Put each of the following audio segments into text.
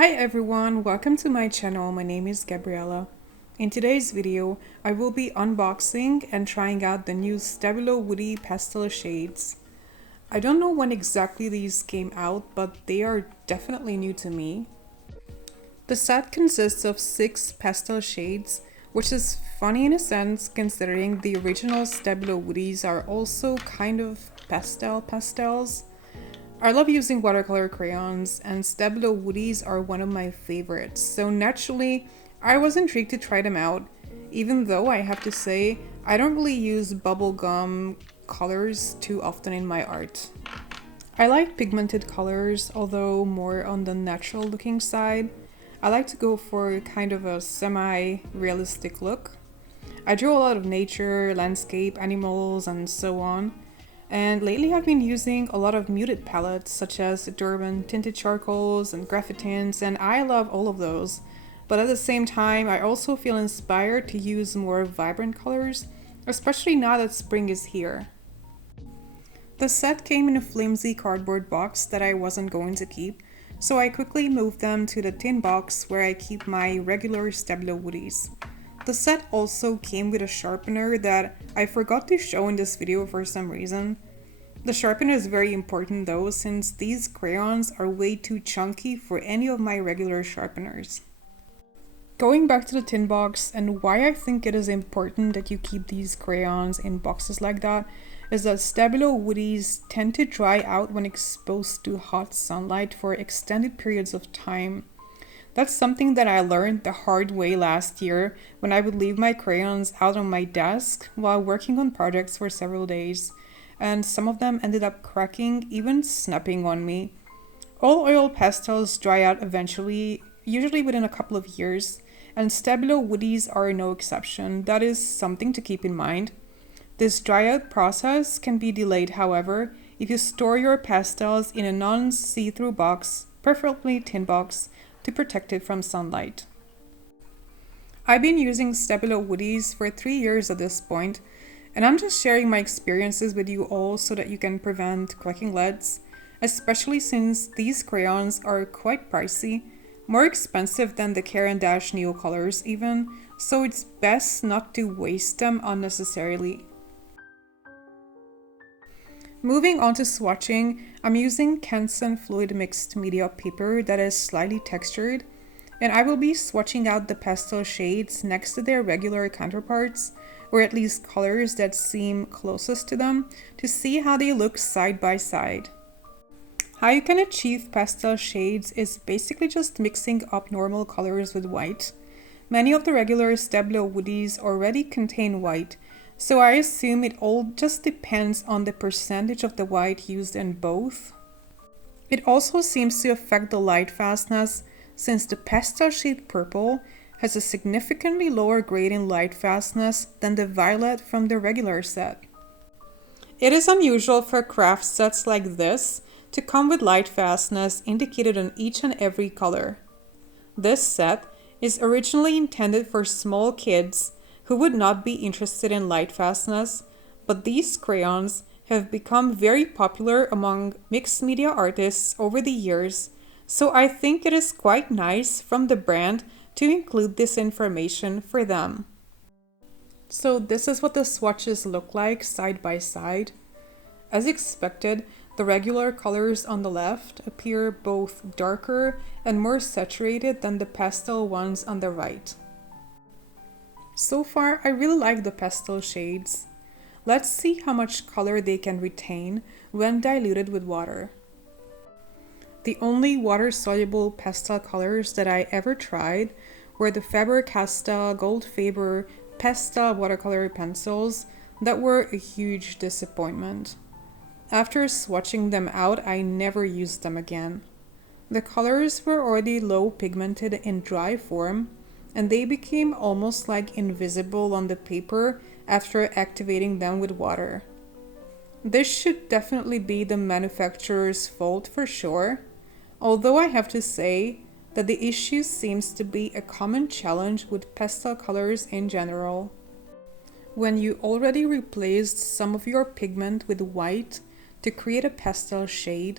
Hi everyone, welcome to my channel. My name is Gabriella. In today's video, I will be unboxing and trying out the new Stabilo Woody pastel shades. I don't know when exactly these came out, but they are definitely new to me. The set consists of 6 pastel shades, which is funny in a sense considering the original Stabilo Woodies are also kind of pastels. I love using watercolor crayons, and Stabilo Woodies are one of my favorites, so naturally I was intrigued to try them out, even though I have to say I don't really use bubblegum colors too often in my art. I like pigmented colors, although more on the natural looking side. I like to go for kind of a semi-realistic look. I draw a lot of nature, landscape, animals, and so on. And lately I've been using a lot of muted palettes such as Durban tinted charcoals and graphitins, and I love all of those. But at the same time, I also feel inspired to use more vibrant colors, especially now that spring is here. The set came in a flimsy cardboard box that I wasn't going to keep, so I quickly moved them to the tin box where I keep my regular Stabilo Woodies. The set also came with a sharpener that I forgot to show in this video for some reason. The sharpener is very important though, since these crayons are way too chunky for any of my regular sharpeners. Going back to the tin box, and why I think it is important that you keep these crayons in boxes like that, is that Stabilo Woodies tend to dry out when exposed to hot sunlight for extended periods of time. That's something that I learned the hard way last year when I would leave my crayons out on my desk while working on projects for several days, and some of them ended up cracking, even snapping on me. All oil pastels dry out eventually, usually within a couple of years, and Stabilo Woodies are no exception. That is something to keep in mind. This dry out process can be delayed, however, if you store your pastels in a non-see-through box, preferably tin box, to protect it from sunlight. I've been using Stabilo Woodies for 3 years at this point, and I'm just sharing my experiences with you all so that you can prevent cracking leads, especially since these crayons are quite pricey, more expensive than the Caran d'Ache Neo colors even, so it's best not to waste them unnecessarily. Moving on to swatching, I'm using Canson Fluid Mixed Media paper that is slightly textured, and I will be swatching out the pastel shades next to their regular counterparts, or at least colors that seem closest to them, to see how they look side by side. How you can achieve pastel shades is basically just mixing up normal colors with white. Many of the regular Stabilo Woodies already contain white, so I assume it all just depends on the percentage of the white used in both. It also seems to affect the light fastness, since the pastel shade purple has a significantly lower grade in light fastness than the violet from the regular set. It is unusual for craft sets like this to come with light fastness indicated on each and every color. This set is originally intended for small kids who would not be interested in light fastness, but these crayons have become very popular among mixed media artists over the years, so I think it is quite nice from the brand to include this information for them. So this is what the swatches look like side by side. As expected, the regular colors on the left appear both darker and more saturated than the pastel ones on the right. So far, I really like the pastel shades. Let's see how much color they can retain when diluted with water. The only water-soluble pastel colors that I ever tried were the Faber-Castell Gold Faber pastel watercolor pencils that were a huge disappointment. After swatching them out, I never used them again. The colors were already low pigmented in dry form, and they became almost like invisible on the paper after activating them with water. This should definitely be the manufacturer's fault for sure, although I have to say that the issue seems to be a common challenge with pastel colors in general. When you already replaced some of your pigment with white to create a pastel shade,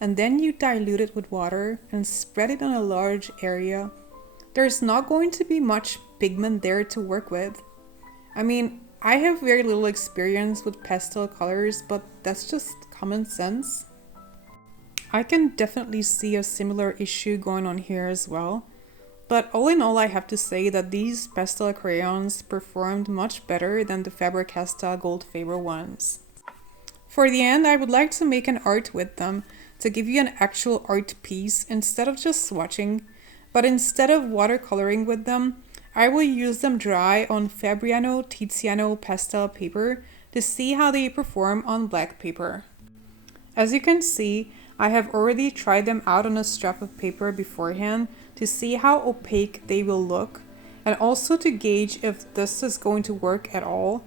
and then you dilute it with water and spread it on a large area, there's not going to be much pigment there to work with. I mean, I have very little experience with pastel colors, but that's just common sense. I can definitely see a similar issue going on here as well. But all in all, I have to say that these pastel crayons performed much better than the Faber-Castell Gold Faber ones. For the end, I would like to make an art with them to give you an actual art piece instead of just swatching. But instead of watercoloring with them, I will use them dry on Fabriano Tiziano pastel paper to see how they perform on black paper. As you can see, I have already tried them out on a strap of paper beforehand to see how opaque they will look and also to gauge if this is going to work at all.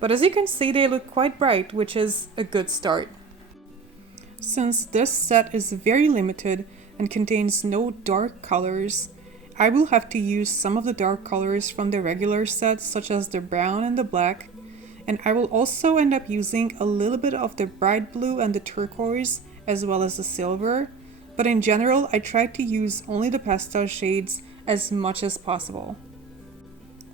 But as you can see, they look quite bright, which is a good start. Since this set is very limited and contains no dark colors, I will have to use some of the dark colors from the regular set, such as the brown and the black, and I will also end up using a little bit of the bright blue and the turquoise as well as the silver, but in general I try to use only the pastel shades as much as possible.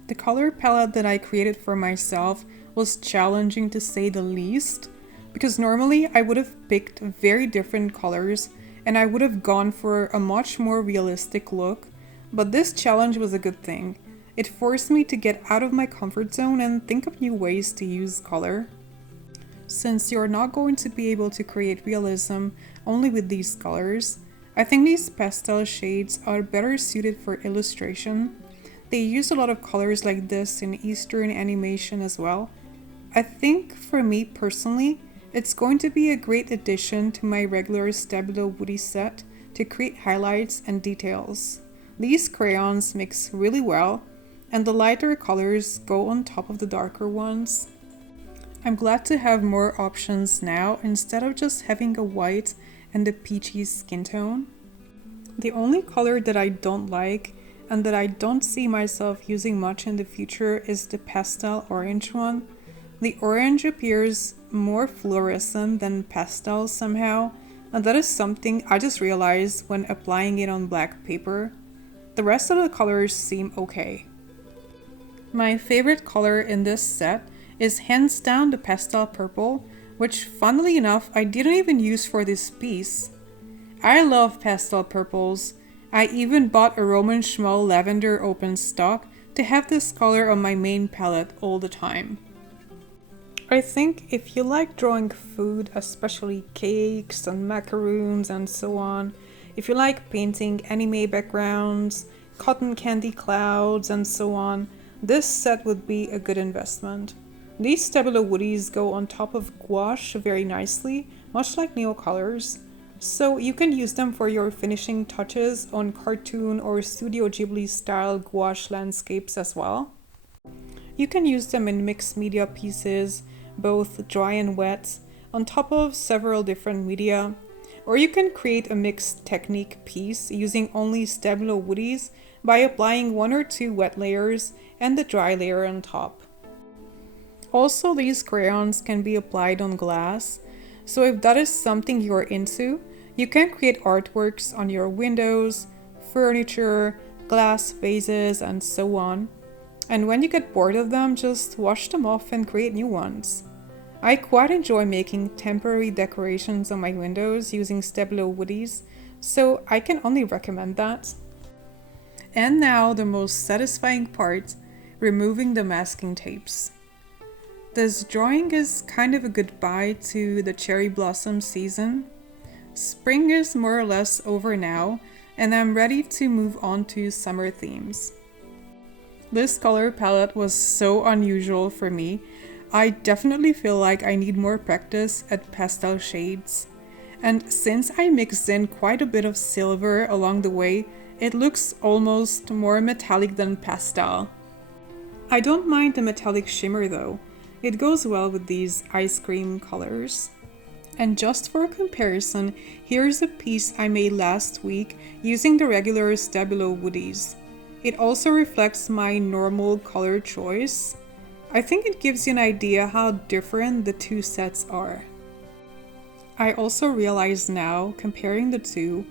The color palette that I created for myself was challenging to say the least, because normally I would have picked very different colors and I would have gone for a much more realistic look, but this challenge was a good thing. It forced me to get out of my comfort zone and think of new ways to use color. Since you're not going to be able to create realism only with these colors, I think these pastel shades are better suited for illustration. They use a lot of colors like this in Eastern animation as well. I think for me personally, it's going to be a great addition to my regular Stabilo Woody set to create highlights and details. These crayons mix really well, and the lighter colors go on top of the darker ones. I'm glad to have more options now instead of just having a white and a peachy skin tone. The only color that I don't like and that I don't see myself using much in the future is the Pastel Orange one. The orange appears more fluorescent than pastel somehow, and that is something I just realized when applying it on black paper. The rest of the colors seem okay. My favorite color in this set is hands down the Pastel Purple, which funnily enough I didn't even use for this piece. I love pastel purples. I even bought a Roman Schmull Lavender open stock to have this color on my main palette all the time. I think if you like drawing food, especially cakes and macaroons and so on, if you like painting anime backgrounds, cotton candy clouds and so on, this set would be a good investment. These Stabilo woodies go on top of gouache very nicely, much like nail colors, so you can use them for your finishing touches on cartoon or Studio Ghibli style gouache landscapes as well. You can use them in mixed media pieces, both dry and wet, on top of several different media, or you can create a mixed technique piece using only Stabilo woodies by applying 1 or 2 wet layers and the dry layer on top. Also, these crayons can be applied on glass, so if that is something you're into, you can create artworks on your windows, furniture, glass vases, and so on. And when you get bored of them, just wash them off and create new ones. I quite enjoy making temporary decorations on my windows using Stabilo woodies, so I can only recommend that. And now the most satisfying part, removing the masking tapes. This drawing is kind of a goodbye to the cherry blossom season. Spring is more or less over now, and I'm ready to move on to summer themes. This color palette was so unusual for me. I definitely feel like I need more practice at pastel shades. And since I mixed in quite a bit of silver along the way, it looks almost more metallic than pastel. I don't mind the metallic shimmer though. It goes well with these ice cream colors. And just for comparison, here's a piece I made last week using the regular Stabilo woodies. It also reflects my normal color choice. I think it gives you an idea how different the two sets are. I also realize now, comparing the two,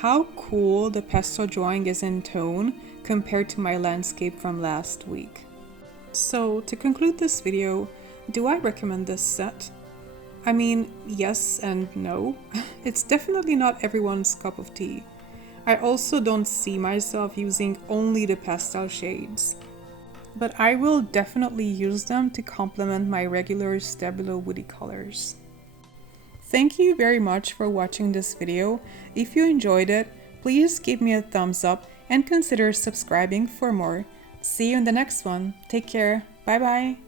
how cool the pastel drawing is in tone compared to my landscape from last week. So to conclude this video, do I recommend this set? I mean, yes and no. It's definitely not everyone's cup of tea. I also don't see myself using only the pastel shades, but I will definitely use them to complement my regular Stabilo woody colors. Thank you very much for watching this video. If you enjoyed it, please give me a thumbs up and consider subscribing for more. See you in the next one. Take care. Bye bye.